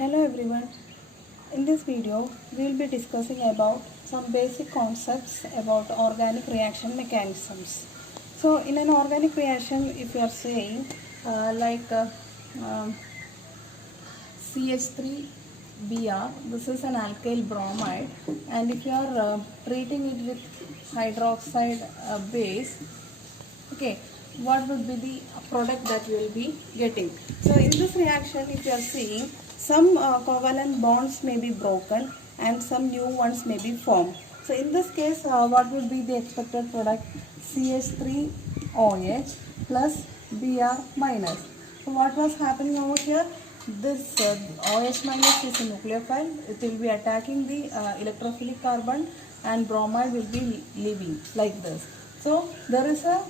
Hello everyone. In this video, we will be discussing about some basic concepts about organic reaction mechanisms. So, in an organic reaction, if you are saying um, CH3Br, this is an alkyl bromide, and if you are treating it with hydroxide base, okay, what would be the product that you will be getting? So in this reaction, if you are seeing, some covalent bonds may be broken and some new ones may be formed. So in this case, what would be the expected product? CH3OH plus Br minus. So what was happening over here? This OH minus is a nucleophile. It will be attacking the electrophilic carbon, and bromide will be leaving like this. So there is a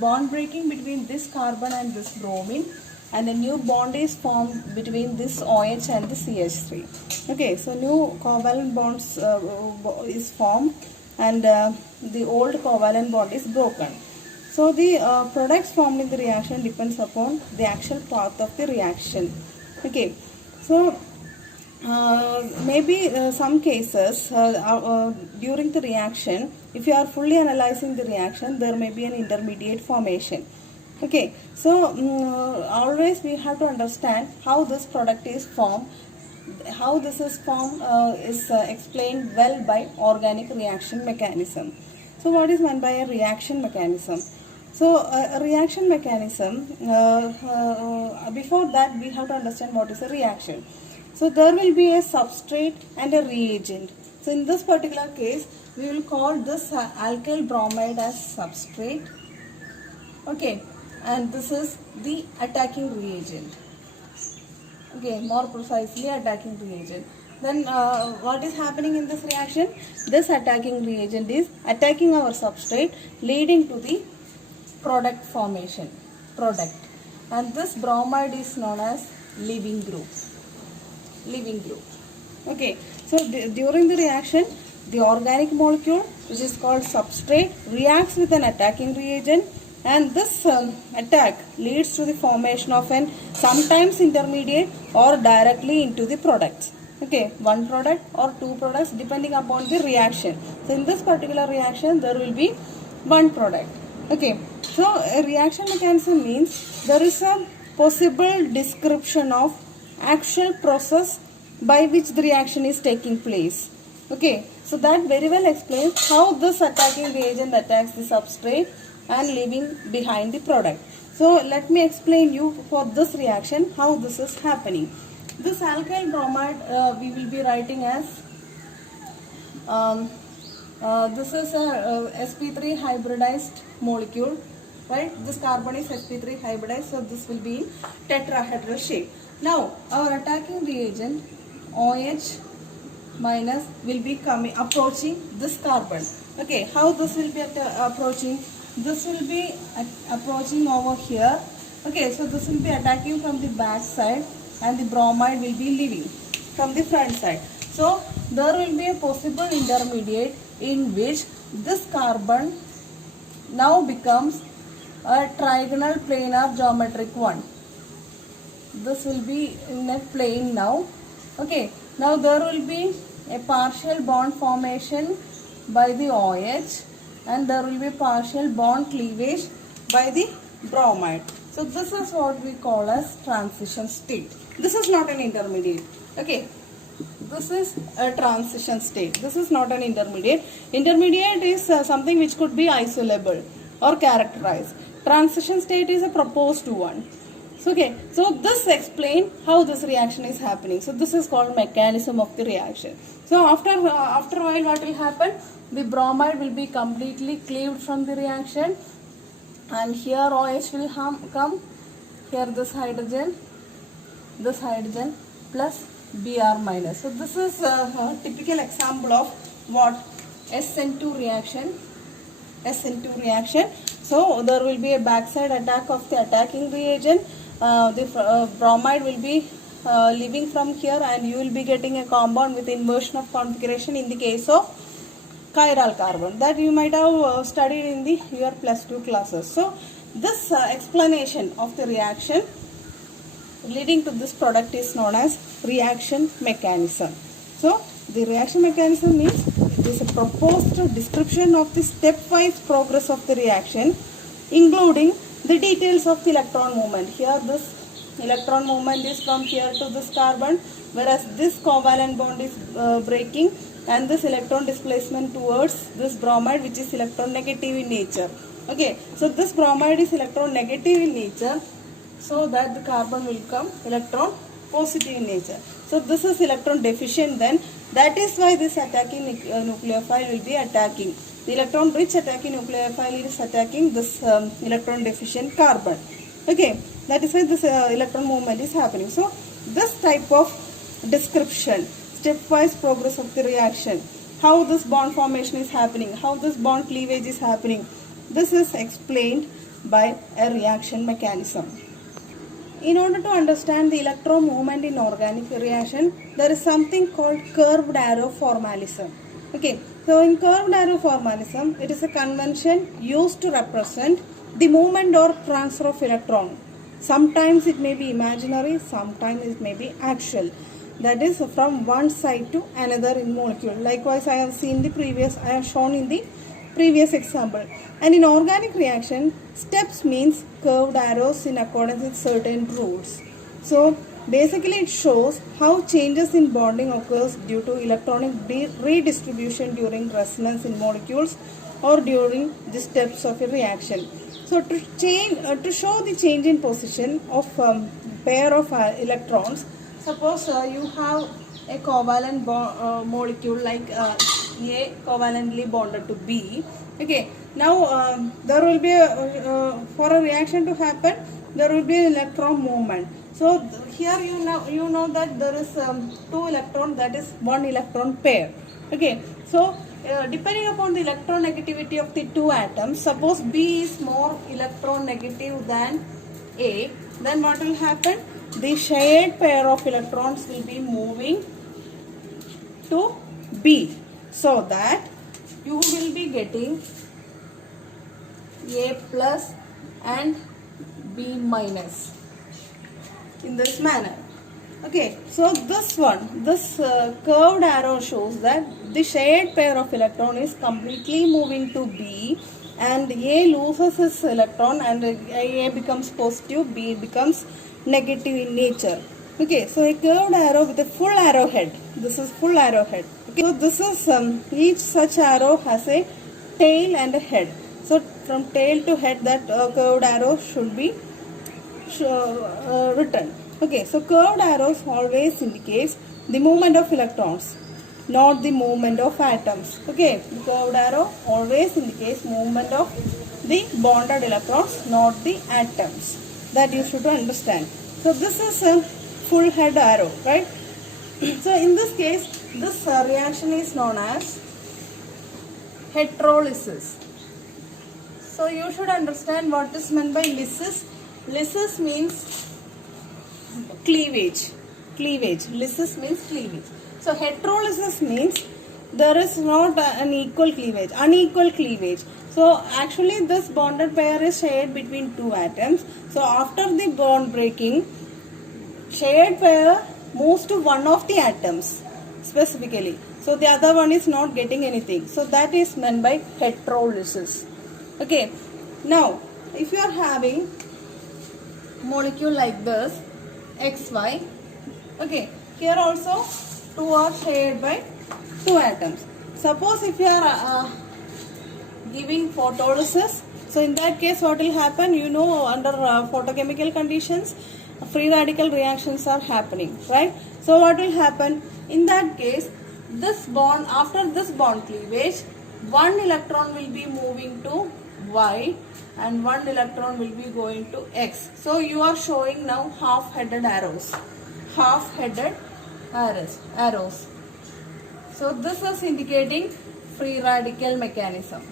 bond breaking between this carbon and this bromine, and a new bond is formed between this OH and the CH3. Okay, so new covalent bonds is formed, and the old covalent bond is broken. So the products formed in the reaction depends upon the actual path of the reaction. Okay, so maybe some cases during the reaction, if you are fully analyzing the reaction, there may be an intermediate formation. Okay, so always we have to understand how this product is formed. How this is formed is explained well by organic reaction mechanism. So what is meant by a reaction mechanism? So a reaction mechanism, before that we have to understand what is a reaction. So there will be a substrate and a reagent. So in this particular case, we will call this alkyl bromide as substrate. Okay, and this is the attacking reagent. Okay, more precisely attacking reagent. Then what is happening in this reaction? This attacking reagent is attacking our substrate, leading to the product formation, and this bromide is known as leaving group. Okay, so during the reaction, the organic molecule, which is called substrate, reacts with an attacking reagent, and this attack leads to the formation of an sometimes intermediate or directly into the products. Okay, one product or two products depending upon the reaction. So in this particular reaction, there will be one product. Okay, so a reaction mechanism means there is a possible description of actual process by which the reaction is taking place. Okay, so that very well explains how this attacking reagent attacks the substrate and leaving behind the product. So let me explain you for this reaction how this is happening. This alkyl bromide we will be writing as this is a sp3 hybridized molecule, right? This carbon is sp3 hybridized, so this will be in tetrahedral shape. Now our attacking reagent OH minus will be approaching this carbon. Okay, how this will be approaching? This will be approaching over here. Okay, so this will be attacking from the back side, and the bromide will be leaving from the front side. So there will be a possible intermediate in which this carbon now becomes a trigonal planar geometric one. This will be in a plane now. Okay, now there will be a partial bond formation by the OH, and there will be partial bond cleavage by the bromide. So this is what we call as transition state. This is not an intermediate. Okay, this is a transition state. This is not an intermediate. Intermediate is something which could be isolable or characterized. Transition state is a proposed one. So, okay, so this explains how this reaction is happening. So this is called mechanism of the reaction. So after a while, what will happen? The bromide will be completely cleaved from the reaction, and here OH will come. Here this hydrogen plus Br minus. So this is a typical example of what? SN2 reaction. So there will be a backside attack of the attacking reagent. The bromide will be leaving from here, and you will be getting a compound with inversion of configuration in the case of chiral carbon that you might have studied in your +2 classes. So this explanation of the reaction leading to this product is known as reaction mechanism. So the reaction mechanism means it is a proposed description of the stepwise progress of the reaction, including the details of the electron movement. Here this electron movement is from here to this carbon, whereas this covalent bond is breaking, and this electron displacement towards this bromide, which is electron negative in nature. Okay, so this bromide is electron negative in nature, so that the carbon will become electron positive in nature. So this is electron deficient then. That is why this attacking nucleophile will be attacking. The electron rich attacking nucleophile is attacking this electron deficient carbon. Okay, that is why this electron movement is happening. So this type of description, stepwise progress of the reaction, how this bond formation is happening, how this bond cleavage is happening, this is explained by a reaction mechanism. In order to understand the electron movement in organic reaction, there is something called curved arrow formalism. Okay, so in curved arrow formalism, it is a convention used to represent the movement or transfer of electron. Sometimes it may be imaginary, sometimes it may be actual. That is from one side to another in molecule. Likewise, I have shown in the previous example. And in organic reaction, steps means curved arrows in accordance with certain rules. So basically it shows how changes in bonding occurs due to electronic redistribution during resonance in molecules or during the steps of a reaction. So to show the change in position of pair of electrons, suppose you have a covalent molecule like A covalently bonded to B. Okay, now there will be for a reaction to happen, there will be an electron movement. So here you know that there is 2 electron, that is 1 electron pair. Okay, so depending upon the electron negativity of the 2 atoms, suppose B is more electron negative than A, then what will happen? The shared pair of electrons will be moving to B, so that you will be getting A plus and B minus in this manner. Okay, so this curved arrow shows that the shared pair of electron is completely moving to B, and A loses its electron and A becomes positive, B becomes negative in nature. Okay, so a curved arrow with a full arrowhead. This is full arrowhead. Okay, so this is each such arrow has a tail and a head. So from tail to head, that curved arrow should be written. Okay, so curved arrows always indicates the movement of electrons, not the movement of atoms. Okay, the curved arrow always indicates movement of the bonded electrons, not the atoms. That you should understand. So this is a full head arrow, right? So in this case, this reaction is known as heterolysis. So you should understand what is meant by lysis. Lysis means cleavage. Lysis means cleavage. So heterolysis means there is not an equal cleavage, unequal cleavage. So actually this bonded pair is shared between 2 atoms. So after the bond breaking, shared pair moves to one of the atoms specifically. So the other one is not getting anything. So that is meant by heterolysis. Okay. Now, if you are having molecule like this, XY, okay, here also 2 are shared by 2 atoms. Suppose if you are giving photolysis, so in that case what will happen? You know, under photochemical conditions, free radical reactions are happening, right? So what will happen? In that case, this bond, after this bond cleavage, 1 electron will be moving to Y and 1 electron will be going to X. So you are showing now half-headed arrows. Half-headed arrows. So this is indicating free radical mechanism.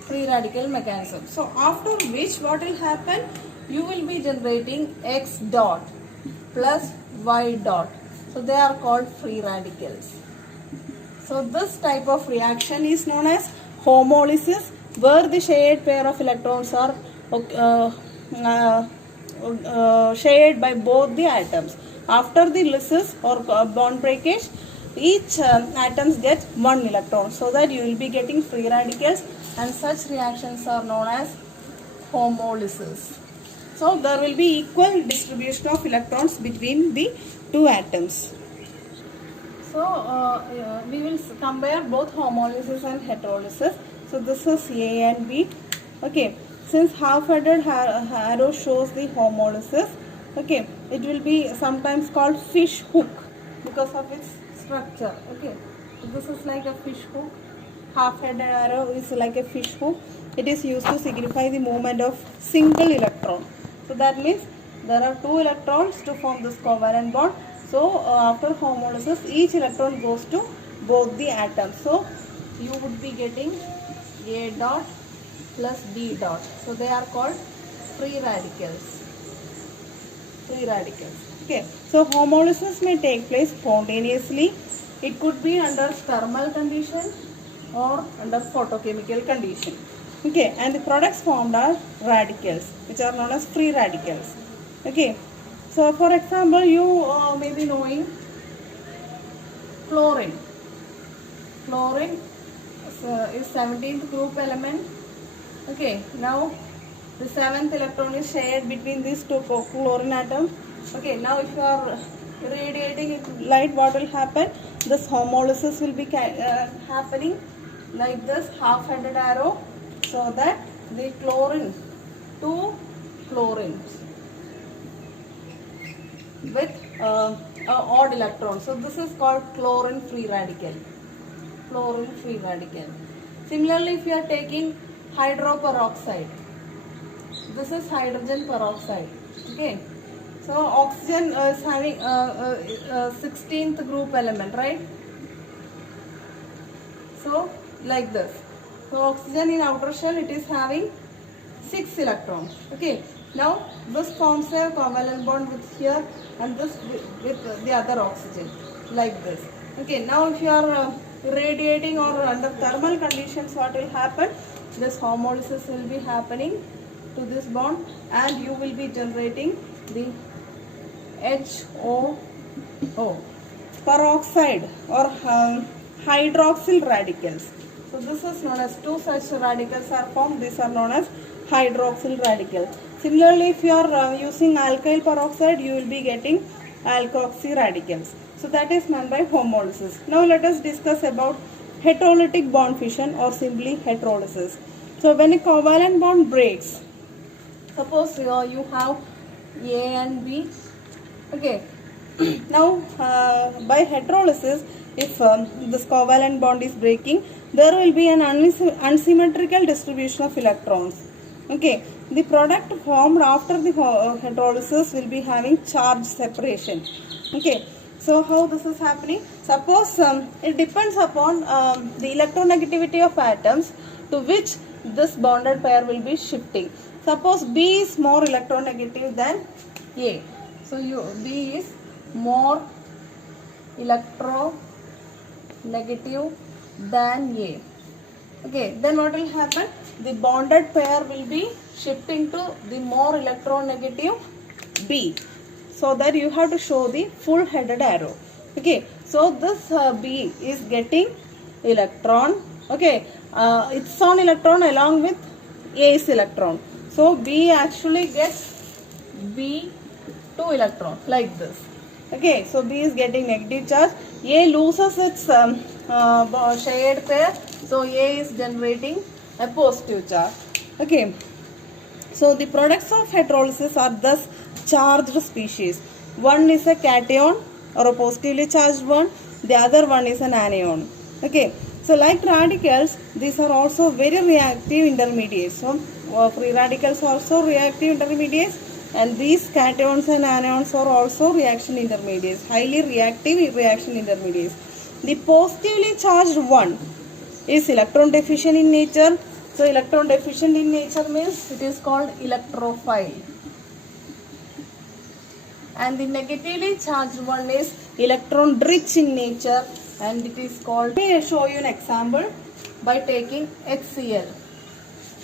Free radical mechanism. So after which what will happen? You will be generating X dot plus Y dot. So they are called free radicals. So this type of reaction is known as homolysis, where the shared pair of electrons are shared by both the atoms. After the lysis or bond breakage, each atoms get one electron, so that you will be getting free radicals, and such reactions are known as homolysis. So there will be equal distribution of electrons between the two atoms. So we will compare both homolysis and heterolysis. So this is A and B. Okay, since half-headed arrow shows the homolysis, okay, it will be sometimes called fish hook because of its structure. Okay, so this is like a fish hook. Half-headed arrow is like a fish hook. It is used to signify the movement of single electron. So that means there are two electrons to form this covalent bond. So after homolysis, each electron goes to both the atoms. So you would be getting A dot plus B dot. So they are called free radicals. Free radicals. Okay. So homolysis may take place spontaneously. It could be under thermal condition or under photochemical condition. Okay. And the products formed are radicals, which are known as free radicals. Okay. So for example, you may be knowing chlorine. Chlorine is 17th group element. Okay, now the 7th electron is shared between these two chlorine atoms. Okay, now if you are radiating light, what will happen? This homolysis will be happening like this, half-headed arrow, so that the chlorine, two chlorines with odd electron. So this is called chlorine free radical. Chlorine free radical. Similarly, if you are taking hydroperoxide, this is hydrogen peroxide. Okay. So oxygen is having 16th group element, right? So like this. So oxygen in outer shell, it is having 6 electrons. Okay. Now this forms a covalent bond with here and this with the other oxygen, like this. Okay, now if you are radiating or under thermal conditions, what will happen? This homolysis will be happening to this bond and you will be generating the HOO, peroxide or hydroxyl radicals. So this is known as, two such radicals are formed. These are known as hydroxyl radicals. Similarly, if you are using alkyl peroxide, you will be getting alkoxy radicals. So that is known by homolysis. Now let us discuss about heterolytic bond fission or simply heterolysis. So when a covalent bond breaks, suppose you have A and B. Okay. Now by heterolysis, if this covalent bond is breaking, there will be an unsymmetrical distribution of electrons. Okay. The product formed after the heterolysis will be having charge separation. Okay. So how this is happening? Suppose it depends upon the electronegativity of atoms to which this bonded pair will be shifting. Suppose B is more electronegative than A. So B is more electronegative than A. Okay, then what will happen? The bonded pair will be shifting to the more electronegative B. So that you have to show the full headed arrow. Okay, so this B is getting electron. Okay, its own electron along with A's electron. So B actually gets B 2 electron like this. Okay, so B is getting negative charge. A loses its shared pair. So A is generating a positive charge. Okay, so the products of heterolysis are thus charged species. One is a cation or a positively charged one. The other one is an anion. Okay, so like radicals, these are also very reactive intermediates. So free radicals are also reactive intermediates, and these cations and anions are also reaction intermediates, highly reactive reaction intermediates. The positively charged one is electron deficient in nature. So electron deficient in nature means it is called electrophile. And the negatively charged one is electron rich in nature, and it is called, let me show you an example by taking HCl.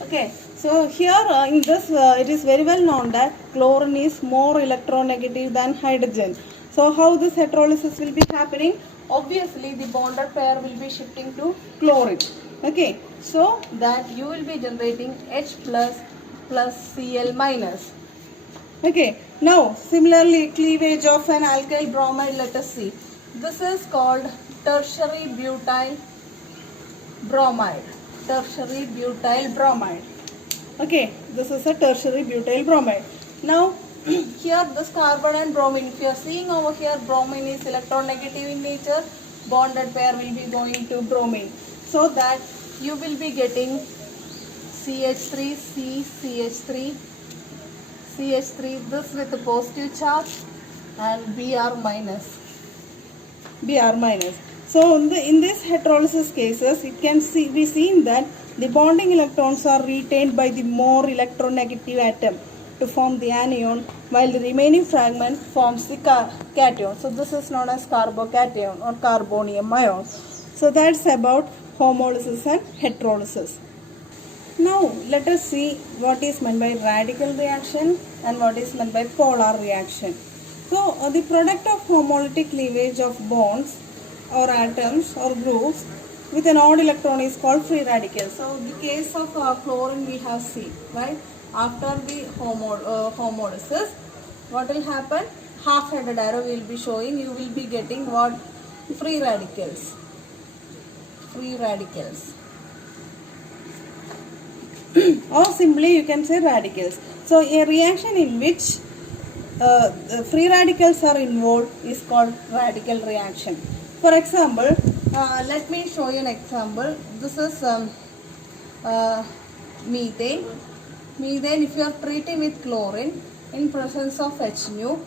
Okay, So here in this it is very well known that chlorine is more electronegative than hydrogen. So how this heterolysis will be happening? Obviously the bonded pair will be shifting to chlorine. Okay, so that you will be generating H plus Cl minus. Okay, now similarly cleavage of an alkyl bromide, let us see. This is called tertiary butyl bromide. Tertiary butyl bromide. Okay, this is a tertiary butyl bromide. Now here this carbon and bromine, if you are seeing over here, bromine is electronegative in nature, bonded pair will be going to bromine. So that you will be getting CH3, CH3, this with a positive charge and Br minus. So in this heterolysis cases, it can be seen that the bonding electrons are retained by the more electronegative atom to form the anion, while the remaining fragment forms the cation. So this is known as carbocation or carbonium ion. So that's about homolysis and heterolysis. Now let us see what is meant by radical reaction and what is meant by polar reaction. So the product of homolytic cleavage of bonds or atoms or groups with an odd electron is called free radical. So the case of chlorine we have seen, right? After the homolysis, what will happen? Half-headed arrow will be showing, you will be getting what? Free radicals. Or simply you can say radicals. So a reaction in which free radicals are involved is called radical reaction. For example, let me show you an example. This is methane. Methane, if you are treating with chlorine in presence of H nu,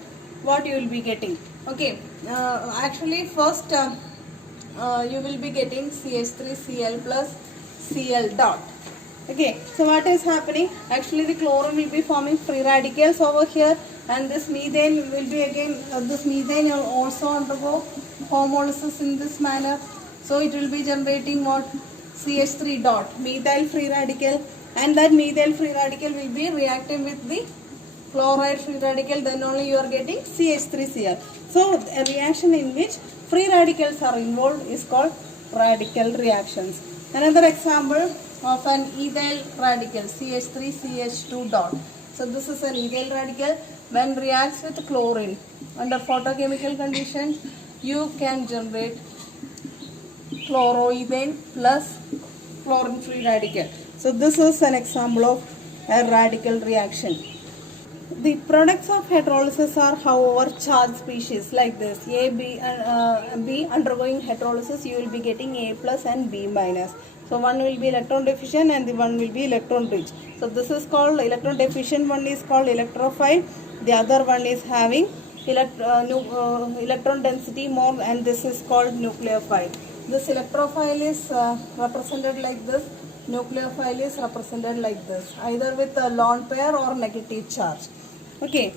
what you will be getting? Okay, actually first you will be getting CH3Cl plus Cl dot. Okay, so what is happening? Actually the chlorine will be forming free radicals over here, and this methane will be again, this methane will also undergo homolysis in this manner. So it will be generating what? CH3 dot, methyl free radical, and that methyl free radical will be reacting with the chloride free radical, then only you are getting CH3Cl. So a reaction in which free radicals are involved is called radical reactions. Another example of an ethyl radical, CH3CH2 dot. So this is an ethyl radical. When reacts with chlorine under photochemical condition, you can generate chloroethane plus chlorine free radical. So this is an example of a radical reaction. The products of heterolysis are, however, charged species like this. A, B, and B undergoing heterolysis, you will be getting A plus and B minus. So one will be electron deficient and the one will be electron rich. So this is called electron deficient, one is called electrophile, the other one is having electron density more, and this is called nucleophile. This electrophile is represented like this, nucleophile is represented like this, either with a lone pair or negative charge. Okay,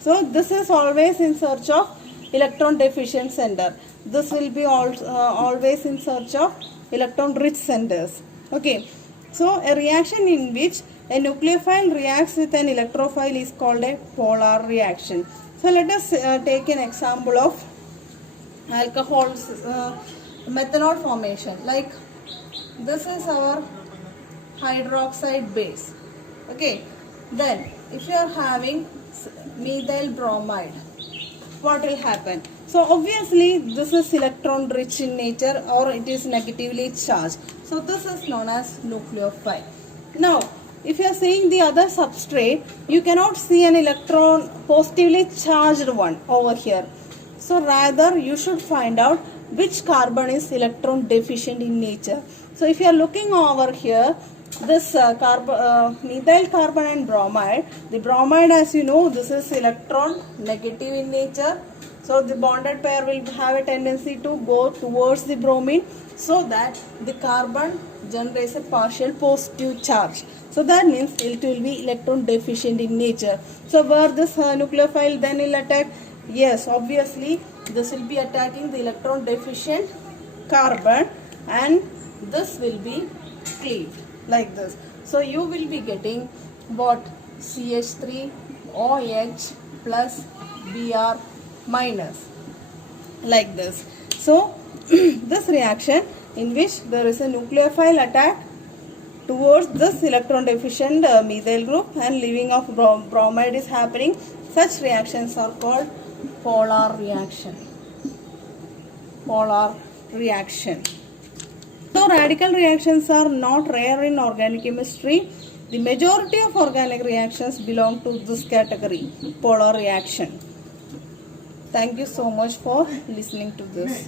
so this is always in search of electron deficient center. This will be always in search of electron rich centers. Okay, so a reaction in which a nucleophile reacts with an electrophile is called a polar reaction. So let us take an example of alcohols, methanol formation. Like this is our hydroxide base. Okay, then if you are having methyl bromide, what will happen? So obviously this is electron rich in nature, or it is negatively charged. So this is known as nucleophile. Now if you are seeing the other substrate, you cannot see an electron positively charged one over here. So rather you should find out which carbon is electron deficient in nature. So if you are looking over here, this methyl carbon and bromide, the bromide, as you know, this is electron negative in nature. So the bonded pair will have a tendency to go towards the bromine, so that the carbon generates a partial positive charge. So that means it will be electron deficient in nature. So where this nucleophile then will attack? Yes, obviously this will be attacking the electron deficient carbon, and this will be cleaved like this. So you will be getting what? CH3OH plus Br minus, like this. So this reaction in which there is a nucleophile attack towards this electron deficient methyl group and leaving of bromide is happening. Such reactions are called polar reaction. Polar reaction. So radical reactions are not rare in organic chemistry. The majority of organic reactions belong to this category, polar reaction. Thank you so much for listening to this.